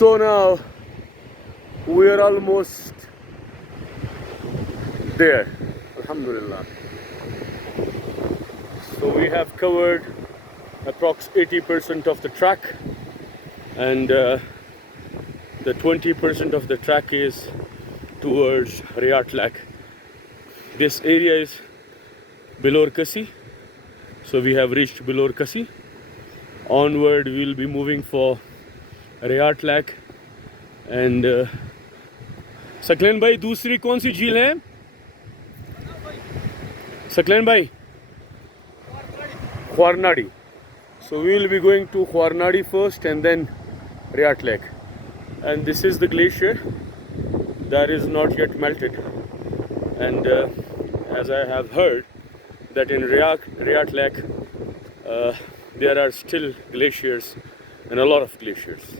So now we are almost there, Alhamdulillah. So we have covered approx 80% of the track, and the 20% of the track is towards Riyat Lake. This area is Bilor Kasi, so we have reached Bilor Kasi. Onward we will be moving for Riyat Lake. And Saqlain भाई दूसरी कौन सी झील है? सकलैन भाई Khwarnadi. So we will be going to Khwarnadi first and then Riyat Lake. And this is the glacier that is not yet melted. And as I have heard that in Riyat Lake there are still glaciers and a lot of glaciers.